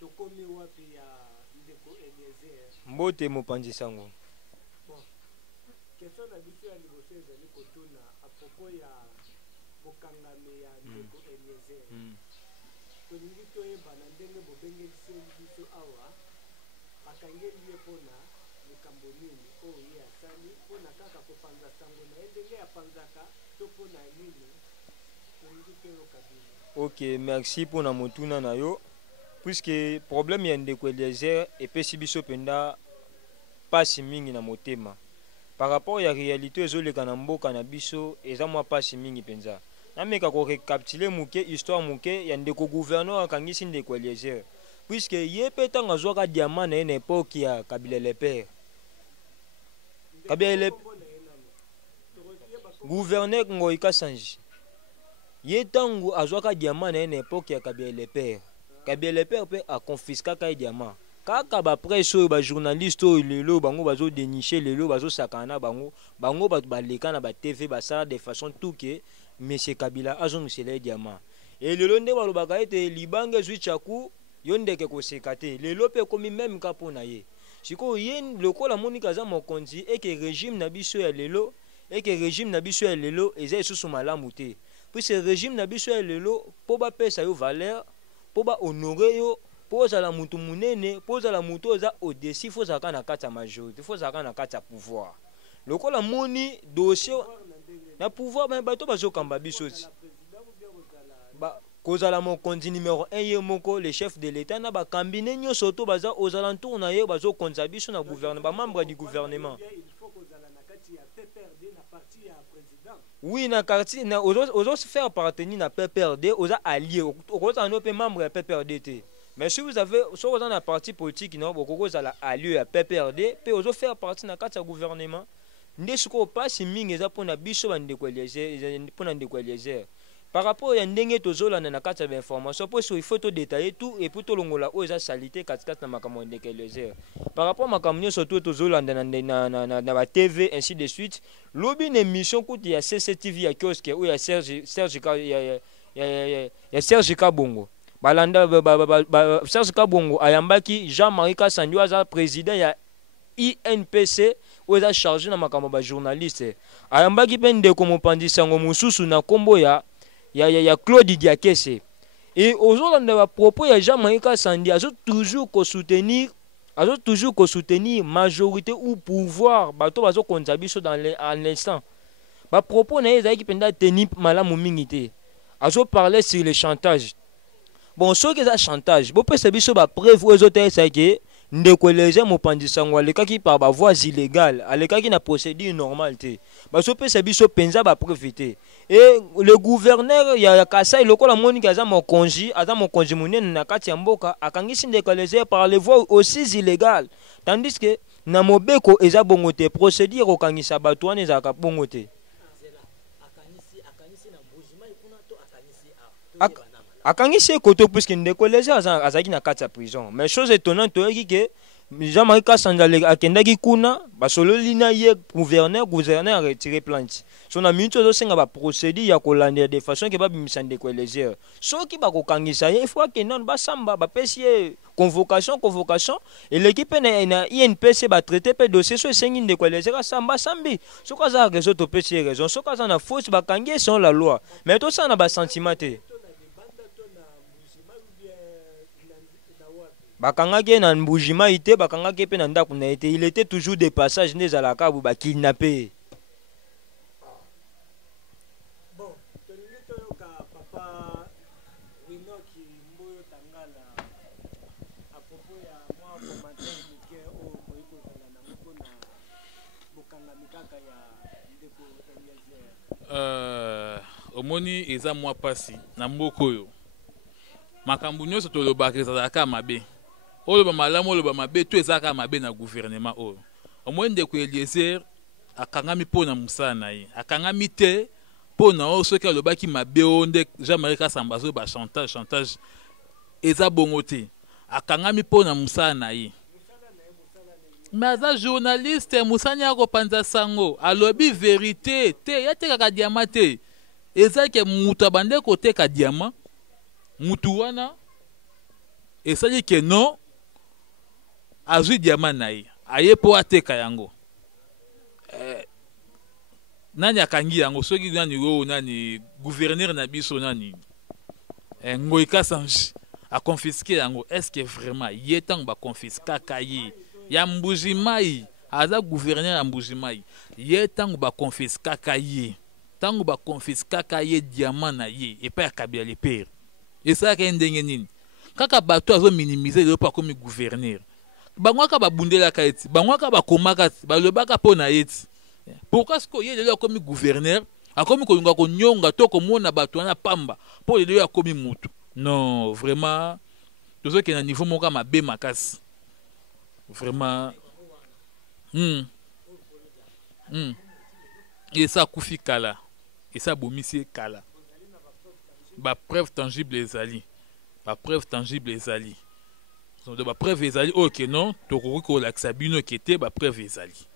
tokomi wapi ya ndeko Eliezer mbote mopanzi sango. bon question na biso ya liboso ezali kotuna apropos ya bokangami ya ndeko Eliezer tolingi toyeba na ndenge bobengisi biso awa bakangeli ye mpona likambo nini oyo ye asali mpona kaka kopanza sango na ye ndenge apanzaka to mpona nini tolingi toyoka bino. Ok, merci pour na motuna na yo. Puisque problème ya ndeko Eliezer epesi biso penda pasi mingi na motema. Par rapport ya réalité ezoleka na mboka na biso eza mwa pasi mingi penza. Nameka ko recapituler muke histoire muke ya ndeko gouverneur akangisi ndeko Eliezer. Puisque ye peta ngazwaka diamant na une époque ya Kabila le père. Kabila le gouverneur Ngoïka Sanji. Ye tangu azwaka diamant na une époque ya Kabila le père. Kabila le père pe a confisqué ka diamant. Kaka ba presse oyo ba journaliste oyo lelo bango bazo dénicher lelo bazo sakana bango bato baleka na ba TV basala de façon tout que monsieur Kabila azongisela diamant. Et lelo nde balobaka ete libange zwi chaku yo ndeke koseka te lelo pe komi même ka pona ye. Siko ye lokola monika za mokonzi et que régime na biso ya lelo et que régime na biso ya lelo eza esusu malamu te. Puis ce régime na biso ya lelo po ba pesa yo valeur po ba honorer yo poza la mutu munene poza la mutu oza au-dessus faut zaka na kati ya majorité faut zaka na kati ya pouvoir lokola moni dossier na pouvoir ba bato bazokamba biso ti ba kozala mokonzi numéro 1 ye moko le chef de l'état na ba kambine nyonso to baza aux alentours na ye bazokonza biso na gouvernement ba membre du gouvernement. Oui, na quartier na ozo se faire appartenir na PPRD oza allié oza no pe membre ya PPRD. Mais si vous avez soit dans la partie politique non beaucoup za la allié à PPRD pe ozo faire partie na kati ya gouvernement ndesiko passe mingi eza pona biso bandeko Eliezer pona ndeko Eliezer par rapport ya ndenge tozolana na kati ya information pour il faut to détailler tout et pour to longola o eza salité kati na makambo ndeko Eliezer par rapport makambo nyonso to tozolanda na ba TV ainsi de suite lobi une émission kuti ya CCTV ya kiosque ou ya Serge Kabongo balanda Serge Kabongo ayambaki Jean-Marie Kassandio aza président ya INPC ou eza chargé na makambo ba journaliste ayambaki pe ndeko mopanzi sango mususu na kombo ya Claude Diakese et aujourd'hui ba propos ya Jean-Marie Kassandio azo toujours soutenir majorité ou pouvoir bato bazo konza biso dans l'instant ba propos na ezaki penda tenir malamu mingi te azo parler sur le chantage. Bon, ce qui est chantage, vous pouvez savoir ba preuve aux autres c'est que ndeko Eliezer mopanzi sango alekaki par ba voies illégales, alekaki na procédure normale te. Ba so pe sabiso penza ba preuve te. Et le gouverneur ya Kasai lokola monika za mokonzi munene na kati ya mboka akangisi ndeko Eliezer par les voies aussi illégales. Tandis que na mobeko eza bongo te procédure okangisa bato wana ezaka bongo te. Akangisi koto puisque ndeko Eliezer azaki na kati ya prison mais chose étonnante toyeki que Jean-Marie Kassandio akendaki kuna basololi na ye gouverneur a retiré plainte son ami to senga ba procédure ya kolanda de façon que ba bimisa ndeko Eliezer soki ba kokangisa ye il faut que non ba samba ba pesi convocation et l'équipe na INPC ba traiter pe dossier so sengi ndeko Eliezer samba sambi soka za raison to pesi raison soka za na fausse ba kangi selon la loi mais to ça na ba sentiment te bakangaki na Mbujima ite bakangaki pe na ndako na ite il était toujours des passages nezalaka bu ba kidnapper. Bon tolingi toyoka papa Winoki Mboyo Tangala à propos ya moi commentaire muke o koiko zala na moko na bokangami kaka ya ndeko Eliezer omoni eza mwa pasi na mboka oyo makambo nyonso tolobaka ezalaka mabe oloba malamu oloba mabe to ezalaka mabe na gouvernement oyo omoni ndeko Eliezer akangami mpona mosala na ye akangami te mpona oyo soki alobaki mabe oyo nde Jean-Marie Kasamba azoyo ba chantage eza bongo te akangami mpona mosala na ye mais aza journaliste mosani ya kopanza sango alobi vérité te yatekaka diamant te ezaki mutu abande koteka diamant mutu wana esali ke non azwi diamant na ye aye mpo ateka yango. Nani akangi yango soki nani oyo nani gouverneur na biso nani Ngoyi Kasanji a confisqué yango. Est-ce que vraiment ye ntango baconfiskaka ye ya Mbuji-Mayi aza gouverneur ya Mbuji-Mayi ye ntango baconfiskaka ye ntango baconfiskaka ye diamant na ye epai ya Kabila le père esalaka ye ndenge nini kaka bato azominimize lelo mpo akomi gouverneur bango aka babundelaka ye ti bango aka bakomaka ti balobaka mpo na ye ti. Pourquoi est-ce que ye lelo akomi gouverneur akomi kolinga konyonga to komona bato wana pamba mpo lelo akomi mutu? Non, vraiment tozokende na niveau moko mabe makasi vraiment. Esa akufi kala esa bomisi kala bapreuve tangible ezali bapreuve tangible ezali donc bapreuve ezali oyo ke non tokoki kolakisa bino ke te bapreuve ezali.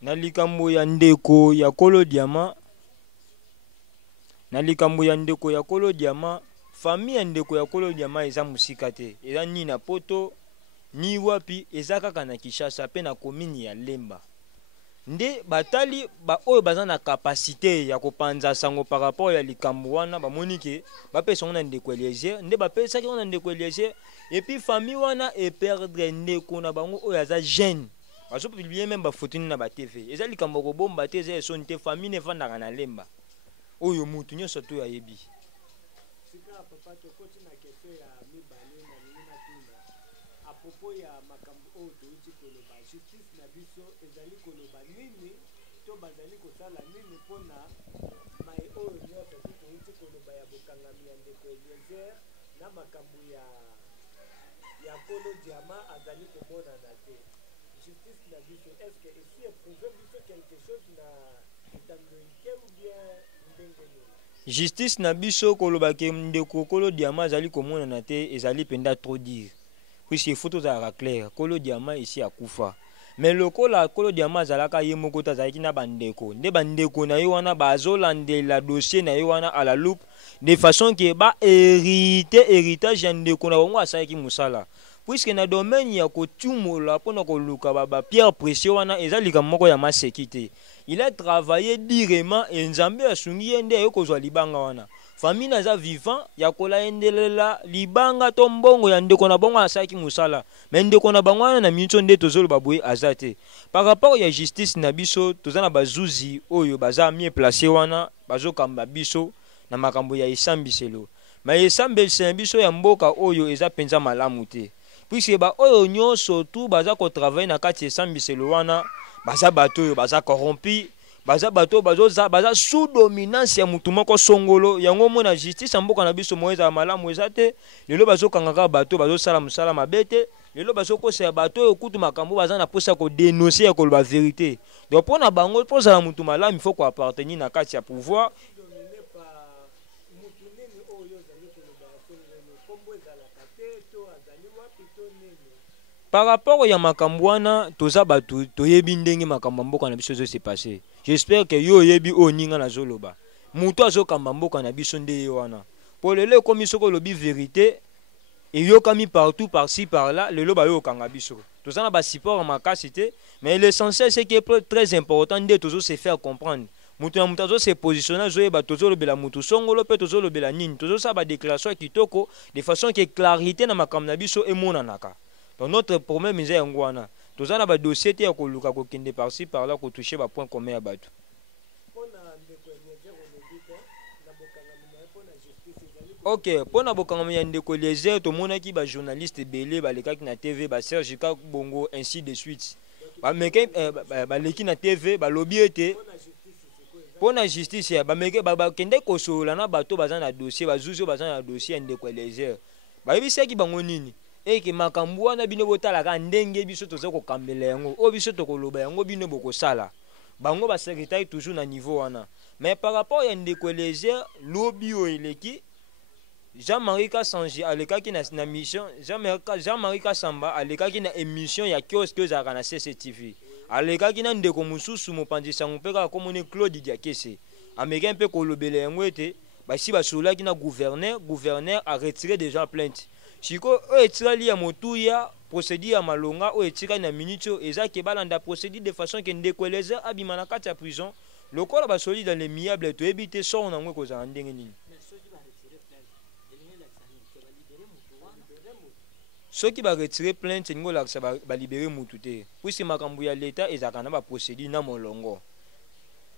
Na likambo ya ndeko ya Kolo Diamant, na likambo ya ndeko ya Kolo Diamant, famille ya ndeko ya Kolo Diamant eza musika te, eza ni na poto ni wapi, eza kaka na Kinshasa pe na komini ya Lemba. Nde batali ba oyo baza na capacité ya kopanza sango par rapport ya likambo wana bamoni ke bapesa ngona ndeko Eliezer, nde bapesa ngona ndeko Eliezer, et puis famille wana e perdre ndeko na bango oyo aza jeune. Bazo publier même ba photo na ba TV. Eza likambo ko bomba te eza son te famille ne vandaka na Lemba. Oyo mutu nyoso to ya yebi. Sika papa to koti na question ya mibale na nina tuna. A propos ya makambo oyo to uti koloba justice na biso ezali koloba nini to bazali kosala nini pona mai oyo nyoso to uti koloba ya bokangami ya ndeko Eliezer na makambo ya Kolo Diamant azali komona na te. Justice na biso, est-ce que ici éprouvé quelque chose na étendue ou bien ndenge? Justice na biso koloba ke ndeko Kolo Diamant azali komona na te ezali penda trop dire. Puisque photo za clair, Kolo Diamant ici akufa. Mais lokola Kolo Diamant azalaka ye moko tazalaki na bandeko. Nde bandeko na yo wana bazolandela dossier na yo wana à la loupe de façon que ba héritage ya ndeko na bango asalaki musala. Puisque na domaine ya kotumola pona koluka ba pierre précieux wana eza likambo moko ya masekite. Il a travaillé durement et Nzambe asungi yende yo kozwa libanga wana. Famille na za vivant ya kola endelela libanga to mbongo ya ndeko na bango asalaki musala. Mais ndeko na bango wana na mincho nde tozolo baboye azate. Par rapport ya justice na biso tozana bazuzi oyo baza mieux placé wana bazokamba biso na makambo ya esambiselo. Mais esambiselo biso ya mboka oyo eza penza malamu te. Puisque ba oyo nyonso tout baza ko travailler na kati esambiselo wana baza bato oyo baza corrompu baza bato baza sous dominance ya mutu moko songolo yango mona justice mboka na biso moeza malamu ezate lelo bazokangaka bato bazosala musala mabete lelo bazokosa bato oyo kutu makambo baza na posa ko dénoncer ya koloba vérité. Donc pona bango posa la mutu malamu il faut ko appartenir na kati ya pouvoir. Par rapport ya makambo wana toza batu toyebi ndenge makambo mboka na biso zo se passer. J'espère que yo yebi oninga na zoloba. Mutu azokamba mboka na biso nde wana. Pour lelo komi soko lobi vérité et yo kami partout par-ci par-là lelo ba yo kanga biso. Toza na ba support makasi te, mais l'essentiel c'est que très important nde tozo se faire comprendre. Mutu na mutu azo se positionner zo yeba tozo lobela mutu songolo pe tozo lobela nini. Tozo sa ba déclaration kitoko de façon que clarité na makambo na biso emonanaka. Donc notre problème est ngwana. Tous on a ba dossier te ya koluka ko kende par-ci par-là ko toucher ba point commun ya bato. OK, pona bokangami ya ndeko Eliezer to monaki ba journaliste belé ba lekaki na TV ba Serge Ka Bongo ainsi de suite. Ba meke ba leki na TV ba lobby ete pona justice ya ba meke ba kende ko sola na bato baza na dossier ba zuzo baza na dossier ndeko Eliezer. Ba yebisaki bango nini? Et que makambo wana bino botalaka ndenge biso toza ko kambela yango o biso to koloba yango bino bokosala bango ba secrétaire toujours na niveau wana. Mais par rapport ya ndeko Eliezer lobby o eleki Jean-Marie Kassanji alekaki na mission Jean-Marie Kassamba alekaki na émission ya kiosque ezalaka na CCTV alekaki na ndeko mosusu mopanzi sango mpe kaka komone Claude Diakese ameki mpe kolobela yango ete basi basololaki na gouverneur a retiré déjà plainte siko oyo etikali ya motuya procédure ya malonga oyo etikali na minute oyo eza ke balanda procédure de façon ke ndeko Eliezer abima na kati ya prison lokola basoli dans le miable toyebi te soro nango ekozala ndenge nini. Soki ba retirer plainte ningo la ba libérer mutu te puisque makambo ya l'état ezaka na ba procédure na molongo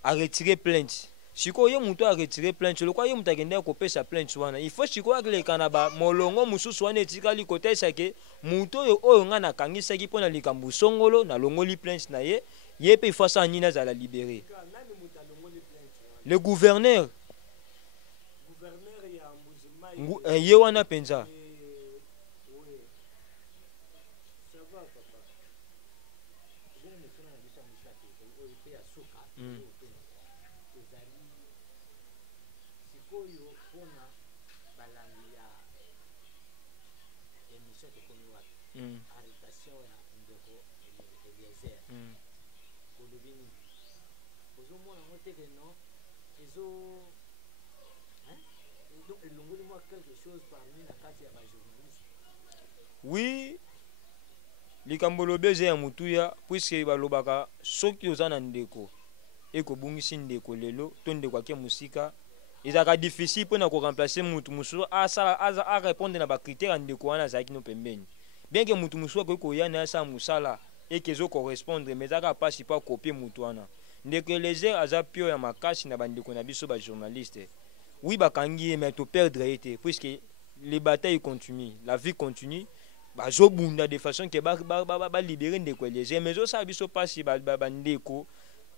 a retirer plainte siko ye mutu a retirer plainte lokwa ye mutu akende ko pesa plainte wana il faut siko akleka na ba molongo mususu wana etikali kotesa ke mutu oyo nga na kangisaki pona likambo songolo na longoli plainte na ye ye pe faut ça nina za la libérer le gouverneur ye wana penza oui likambo lobeze ya mutuya puisque balobaka soki oza na ndeko ekobungisi ndeko lelo to ndeko ake musika ezaka difficile mpona koremplacer mutu mususu a répondre na bakritère ya ndeko wana azalaki no pembeni bien que mutu mususu akoki koya na asala mosala eke ezokorrespondre mais ezaka mpasi mpo akopie mutu wana ndeko Eliezer aza pio ya makasi na bandeko na biso bajournaliste oui bakangi ye mais toperdre ye te puisque les batailles continuent la vie continue bazobunda de façon ke balibere ndeko Eliezer mais ozosala biso mpasi bandeko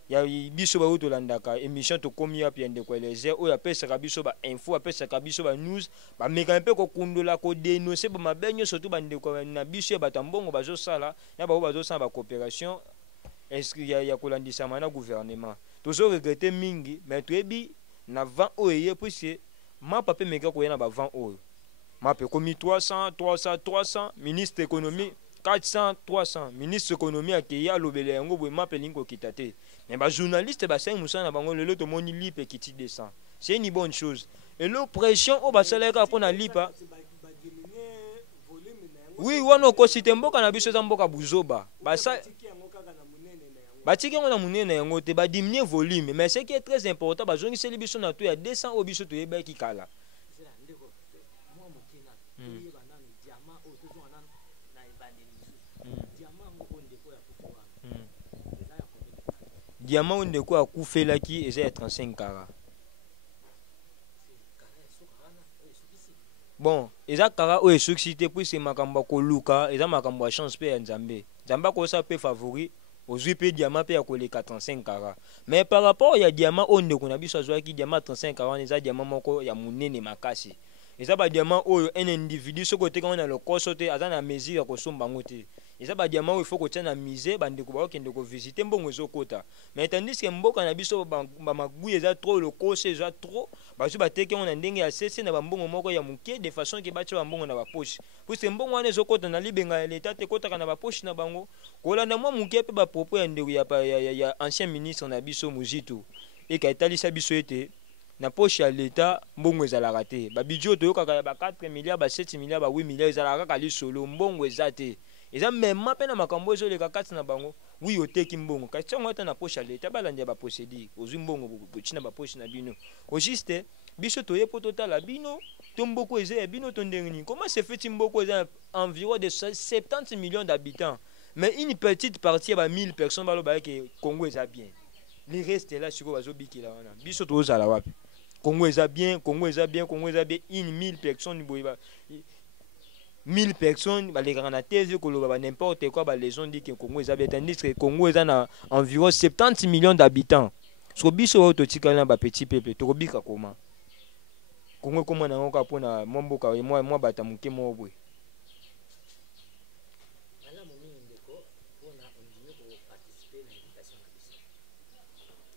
ya biso baoyo tolandaka émission tokomi ya pia ndeko Eliezer oyo apesaka biso bainfo apesaka biso banews bameka mpe kokundola kodenonse bamabe nyonso to bandeko na biso ya bato mbongo bazosala na bao bazosala bacoopération ya kolandisama na gouvernement tozoregrete mingi mais toyebi na vent oyo eye puisque mapa mpe meka koya na bavent oyo mapa ekomi 300 ministre économie 400 300 ministre économie akeya alobela yango boye mapa elingi kokita te mais bajournaliste basengi mosala na bango lelo tomoni lipe ekiti 200 c'est une bonne chose elo pression oyo basalaka mpona lipa oui wana okosi te mboka na biso eza mboka buzoba batiki yango na monene yango te badiminue volume mais ce qui est très important bazongiseli biso na to ya 200 oyo biso toyebaki kala diamant oyo ndeko akufelaki eza ya 35 kara bon eza kara oyo esukisi te puisque makambo akoluka eza makambo ya chance mpe ya nzambe nzambe akosa mpe favori ozwi mpe diamant mpe ya koleka 35 kara mais par rapport ya diamant oyo ndeko na biso azwaki diamant 35 kara wana eza diamant moko ya monene makasi eza badiamant oyo un individu soki otekango na lokoso te aza na mesure ya kosomba yango te eza badiamant oyo ifo kotia na musée bandeko bakokende kovisite mbongo ezokota mais tandis que mboka na biso bamagui eza trop lokoso eza trop bazwi bateki yango na ndenge ya sese na bambongo moko ya moke de façon ke batia bambongo na bapoche puisque mbongo wana ezokota na libenga ya leta te ekotaka na bapoche na bango kolanda mwa moke mpe bapropos ya ndeko ya ancien ministre na biso Muzitu eka etalisa biso ete na poche ya leta mbongo ezalaka te babidjo toyokaka ya ba 4 milliards ba 7 milliards ba 8 milliards ezalaka kaka lisolo mbongo eza te eza mema mpe na makambo ezoleka kati na bango wi oteki mbongo kasi ntango ata na poche ya leta balandi ya baprocédure ozwi mbongo boci na bapoche na bino ojuste biso toye mpo totala bino to mboko eza ya bino to ndenge nini comment se fait mboko eza environ de 70 millions d'habitants mais une petite partie ya ba 1000 personnes balobaka ke Congo eza bien le reste là siko bazobikila wana biso tozala wapi Congo eza bien, Congo eza bien, Congo eza bien, 1000 personnes, 1000 personnes, les grands thèses, n'importe quoi, les gens disent que Congo eza bien, tandis que Congo eza na environ 70 millions d'habitants. So biso oto tikala ba petit peuple, to bika comment? Congo comment na ngoka pona momboka moi bata muke mo bwe.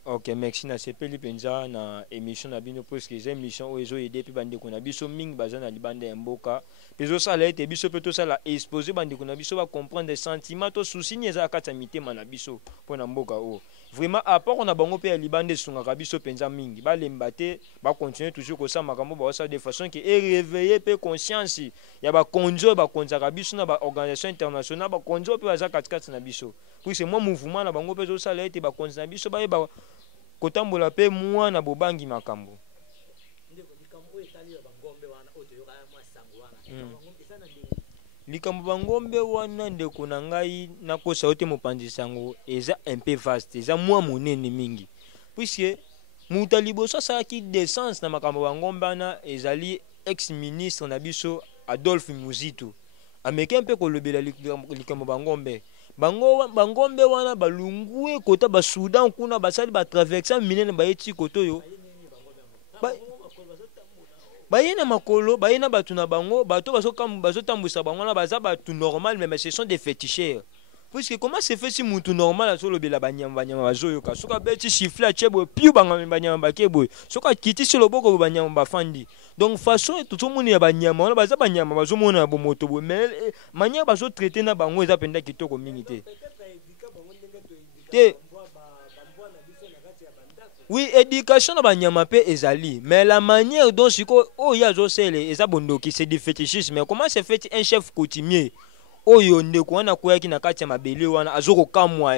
Ok, merci na sepeli penza na émission na bino parce que j'ai émission oyo aidé pe bande ko na biso mingi baza na libanda ya mboka pezo sala ete biso pe to sala exposer bande ko na biso ba comprendre des sentiments to souci ni za kata mitema na biso po na mboka o vraiment apport on a bango pe ya libanda sunga ka biso penza mingi ba lembate ba continuer toujours ko sa makambo ba sa de façon que réveiller pe conscience ya ba konzo ba konza ka biso na ba organisation internationale ba konzo pe za katikati na biso puis c'est moi mouvement na bango pe zo sala ete ba konza na biso ba kotambola pe mwana bobangi makambo likambo bangombe wana ndeko na ngai nakosa ote mopanzi sango eza un peu vaste eza mwa monene mingi puisque muta liboso asalaki décence na makambo bangombe wana ezali ex ministre na biso Adolphe Muzitu ameki mpe kolobela likambo bangombe bangombe wana balungu ekota basudan kuna basali batraversa minene bayeti kotoyo baye na makolo baye na batu na bango bato bazotambwisa bango na baza batu normal mais ce sont des féticheurs puisque comment se fait si mutu normal azolobela banyama bazoyoka soka beti siffle atie boye piu banyama bake boye soka kiti si loboko banyama bafandi donc façon tozomona ya banyama wana baza banyama bazomona ya bomoto boye mais manière bazotraite na bango eza mpenza kitoko mingi te oui éducation na banyama pe ezali mais la manière dont siko oyo azosele eza bondoki c'est du fétichisme mais comment se fait un chef coutumier oyo ndeko wana koyaki na kati ya mabele wana azokokamwa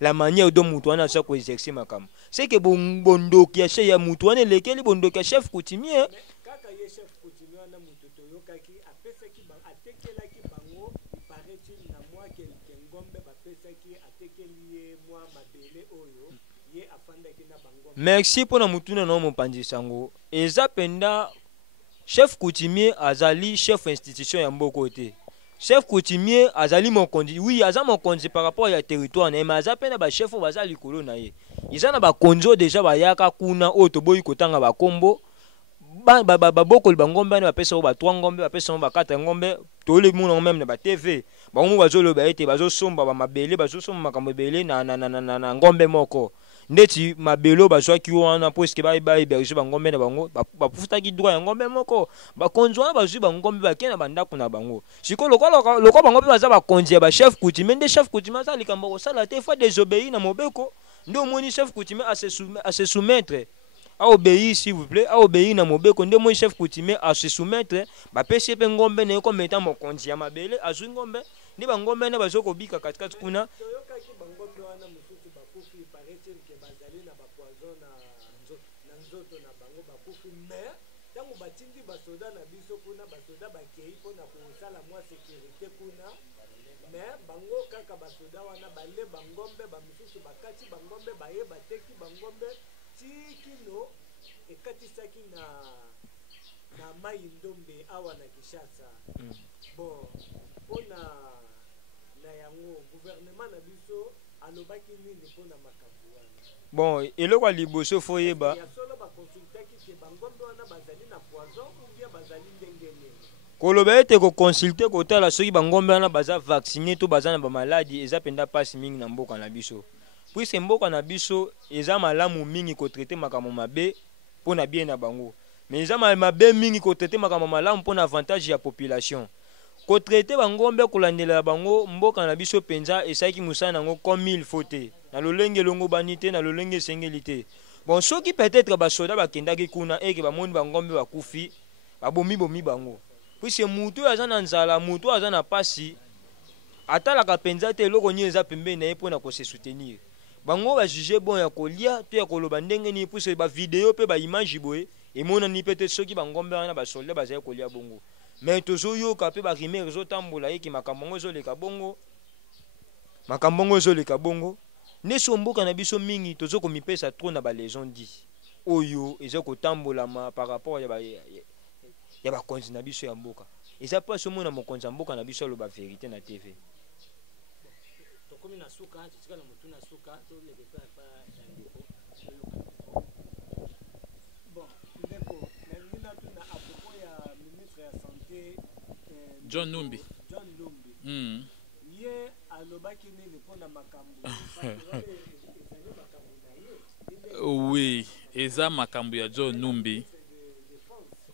la manière dont mutu wana aza koexercer makambo c'est que bondoki ya chef ya mutu wana elekeli bondoki ya chef coutumier kaka ye chef coutumier wana mutu toyokaki apesaki atekelaki bango ipareti na mwa kelke ngombe bapesaki atekeli ye mwa mabele oyo ye afandaki na bango. Merci pour na mutuna na mopanzi sango eza penda chef coutumier azali chef institution ya mboko te chef coutumier azali mokonzi oui aza mokonzi par rapport ya territoire na mais aza pena ba chef baza likolo na ye iza na ba konzo déjà bayaka kuna o to boyi kotanga ba kombo ba bokoli bangombe na bapesa ba 3 ngombe bapesa ba 4 ngombe to le monde même na ba TV bango bazolo ba ete bazosomba ba mabele bazosomba makambo belé na ngombe moko ndeti mabelo bazwaki wana poske ba héberger bangombe na bango bapufutaki droit ya ngombe moko bakonzi wana bazwi bangombe bakena bandako na bango siko lokwa bango pe baza bakonzi ya ba chef coutumier nde chef coutumier aza likambo kosala te fois désobéir na mobeko nde omoni chef coutumier à se soumettre a obéir s'il vous plaît a obéir na mobeko nde omoni chef coutumier à se soumettre bapesi pe ngombe na ye comme étant mokonzi ya mabele azwi ngombe nde bangombe na bazokobika katikati kuna batindi basoda na biso kuna basoda bakei mpona kosala mwa sécurité kuna mais bango kaka basoda wana bale bangombe bamisusu bakati bangombe baye bateki bangombe tikino ekatisaki na mai ndombe awa na Kinshasa. Bon mpona na yango gouvernement na biso alobaki nini mpona makambo wana bon eloko ya liboso foyeba koloba ete koconsulte kotala soki bangombe wana baza vaccine to baza na bamaladi eza mpenza mpasi mingi na mboka na biso puisque mboka na biso eza malamu mingi kotraite makambo mabe mpona bien na bango mais eza mabe mingi kotraite makambo malamu mpona avantage ya population kotraite bangombe kolandela bango mboka na biso mpenza esalaki mosala nango comme il faut te na lolenge elongo bani te na lolenge esengeli te bon soki peut-être basoda bakendaki kuna eke bamoni bangombe bakufi babomi bango puisque mutu aza na nzala mutu aza na pasi atalaka mpenza te eloko nini eza pembeni na ye mpona kose soutenir bango bajuge bon ya kolia to ya koloba ndenge nini puisque bavideo mpe baimage boye emonani mpe te soki bangombe wana basoldat bazali kolia bongo mais tozoyoka mpe barimere ezotambola eke makambo ngo ezoleka bongo neso mboka na biso mingi tozokomipesa trop na balégion di oyo eza kotambolama par rapport ya bakonzi na biso ya mboka eza mpasi omona mokonzi ya mboka na biso aloba vérité na TV. John Numbi. Ye alobaki nini mpona makambo Oui, eza makambo ya John Numbi.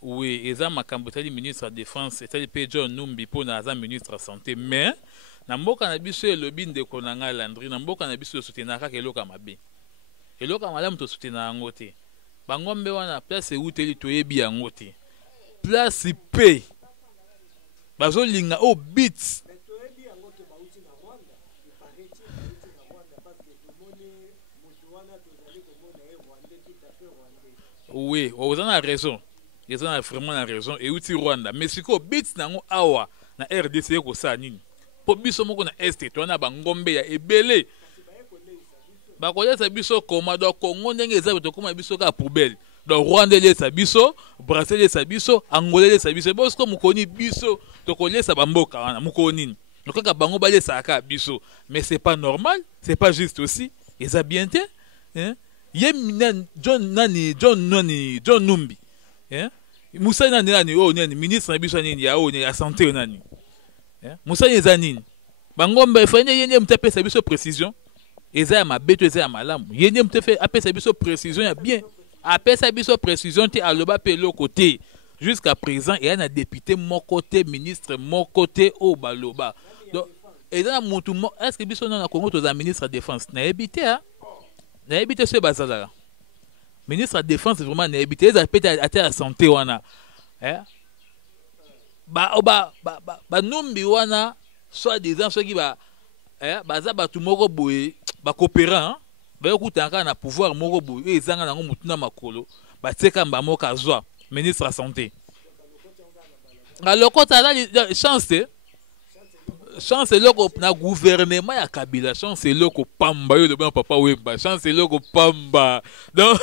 Oui, eza makambo tali ministre de défense et tali pe John Numbi pour na aza ministre de santé, mais na mboka na biso elobi ndeko na nga Landry, na mboka na biso soutenaka keloka mabe. Eloka malamu to soutenaka yango te. Bangombe wana place euteli toyebi yango te. Place pe bazolinga o bits. Oui, vous avez raison. Ils ont vraiment la raison. Et outil Rwanda. Mais si vous bits nango awa na RDC ko sa nini. Po biso moko na este to na bangombe ya ebele. Ba ko sa biso koma do Congo ndenge eza to koma biso ka poubelle. Do Rwanda le sa biso, Brazzaville le sa biso, Angola le sa biso. Bo ko mukoni biso to ko le sa bamboka wana mukoni. Donc kaka bango ba le sa ka biso. Mais c'est pas normal, c'est pas juste aussi. Ils a bien été, hein? John Numbi, hein? Moussa nani oh nani ministre na biso nani ya oh ya santé nani, hein? Moussa nani bangombe fanye yenye mtape sa biso précision eza ma beto eza ya malamu yenye mtape apesa sa biso précision ya bien apesa sa biso précision ti aloba pe lo côté jusqu'à présent et un député mon côté ministre mon côté au baloba donc eza mutu est-ce que biso na Congo to za ministre de défense na habité hein? Na habité ce bazala. Ministre de défense vraiment na habité ça peut être à santé wana. Hein? Ba numbi wana soit des gens qui ba baza batu moko boye ba coopérant ba yokutanga na pouvoir moko boye ezanga nango mutuna makolo ba tseka mbamo kazwa ministre de santé. Alors quand la chance loko na gouvernement ya Kabila chance loko pamba yo de bon papa wemba chance loko pamba donc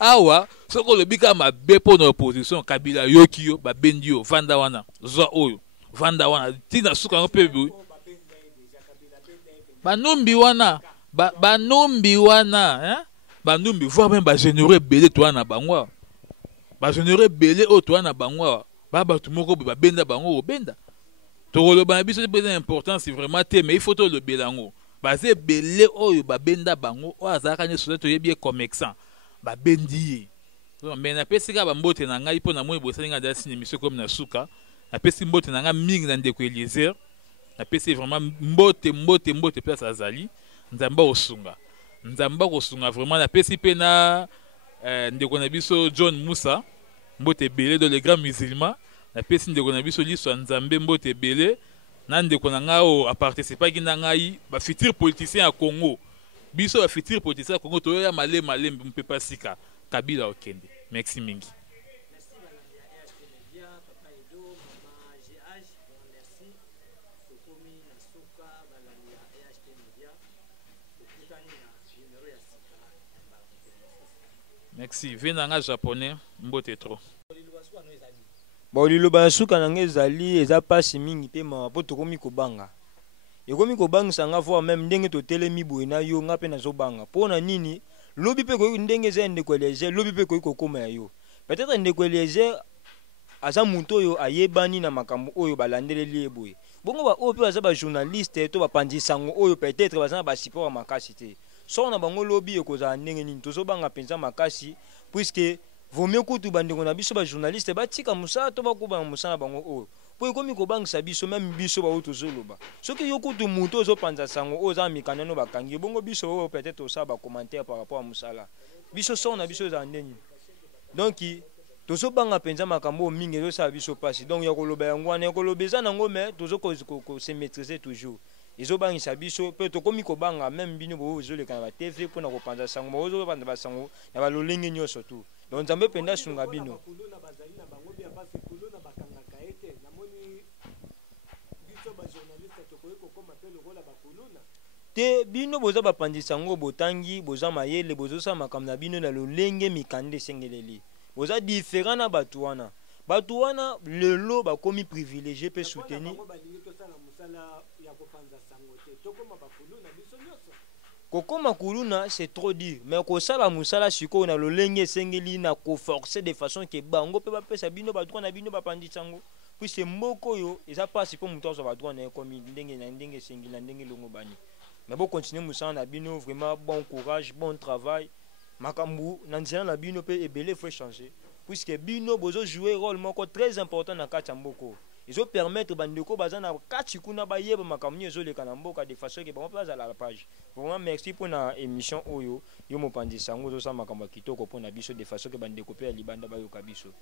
awa soko le bika ma bepo na opposition Kabila yoki yo ba bendio vanda wana zo oyo vanda wana tina suka ngope banumbi wana banumbi wana hein banumbi voir même ba généreux belé toi na bangwa ba généreux belé o toi na bangwa ba batu moko ba benda bango obenda. Le banabis est important, c'est vraiment té, mais il faut le bélango. Basé belé oyo ba benda bango o azaka ne soleto yebie comme excellent. Ba bendi. Mais na pesi ka ba mbote na ngai po na moi bo salinga da sini mission comme na suka. Na pesi mbote na nga mingi na ndeko Eliezer. Na pesi vraiment mbote place azali. Nzamba osunga. Nzamba osunga vraiment na pesi pe na ndeko na biso John Moussa. Mbote belé dans les grands musulmans. La pesi ndeko na biso liso nzambe mbote belé na ndeko na ngao a participer ki na ngai ba futur politicien à Congo biso ba futur politicien à Congo to ya malé mpe pasika Kabila okende. Merci mingi. Merci balandi ya RHT Media papa Edo mama GH merci tokomi na suka balandi ya RHT Media tokutani na numéro ya sika ya merci venanga japonais mbote trop. Bon liloba na suka nange ezali eza pasi mingi pe ma po tokomi kobanga ekomi kobanga sanga fois même ndenge to telemi boye na yo nga pe nazobanga pona nini lobi pe ko ndenge eza ndeko Eliezer lobi pe ko kokoma ya yo peut-être ndeko Eliezer aza muto yo ayebani na makambo oyo balandeleli boye bongo ba oyo pe aza ba journaliste to ba pandisango oyo peut-être baza ba support makasi te so na bango lobi ekozala ndenge nini tozobanga penza makasi puisque vaut mieux kutu bandeko na biso ba journaliste batika musala to bakuba musala bango oyo po ekomi kobangisa biso même biso ba oto zoloba soki yo kutu muto ozopanza sango oyo za mikanda no bakangi bongo biso oyo peut-être osa ba commentaire par rapport à musala biso so na biso za ndeni donc tozobanga penza makambo mingi ezosala biso pasi donc ya koloba yango wana ya kolobeza nango mais tozoko se maîtriser toujours ezobangisa biso pe tokomi kobanga même bino bo ozoleka na ba TV pona kopanza sango bo ozoleka ba sango na ba lolenge nyonso tout donc nzambe penda sunga bino te bino boza bapandisa ngo botangi boza mayele bozosa makambo na bino na lolenge mikande sengeleli boza différent na batu wana lelo bakomi privilégié pe soutenir kokoma kuluna c'est trop dur mais kosala musala siko na lolenge sengeli na ko forcer de façon que bango pe ba pesa bino ba droit na bino ba pandisango puis c'est mboko yo eza pas pour muto so ba droit na komi ndenge sengeli na ndenge longo bani mais bon continuer musala na bino vraiment bon courage bon travail makambu na nzela na bino pe ebele faut changer puisque bino bozo jouer rôle moko très important na kati ya mboko. Ils ont permettre bandeko bazana kati kuna bayeba makambu ezoleka na mboka de façon que bon place à la page. Vraiment merci pour na émission oyo yo mopandisa ngo zo sa makambu kitoko pour na biso de façon que bandeko pe libanda bayoka biso.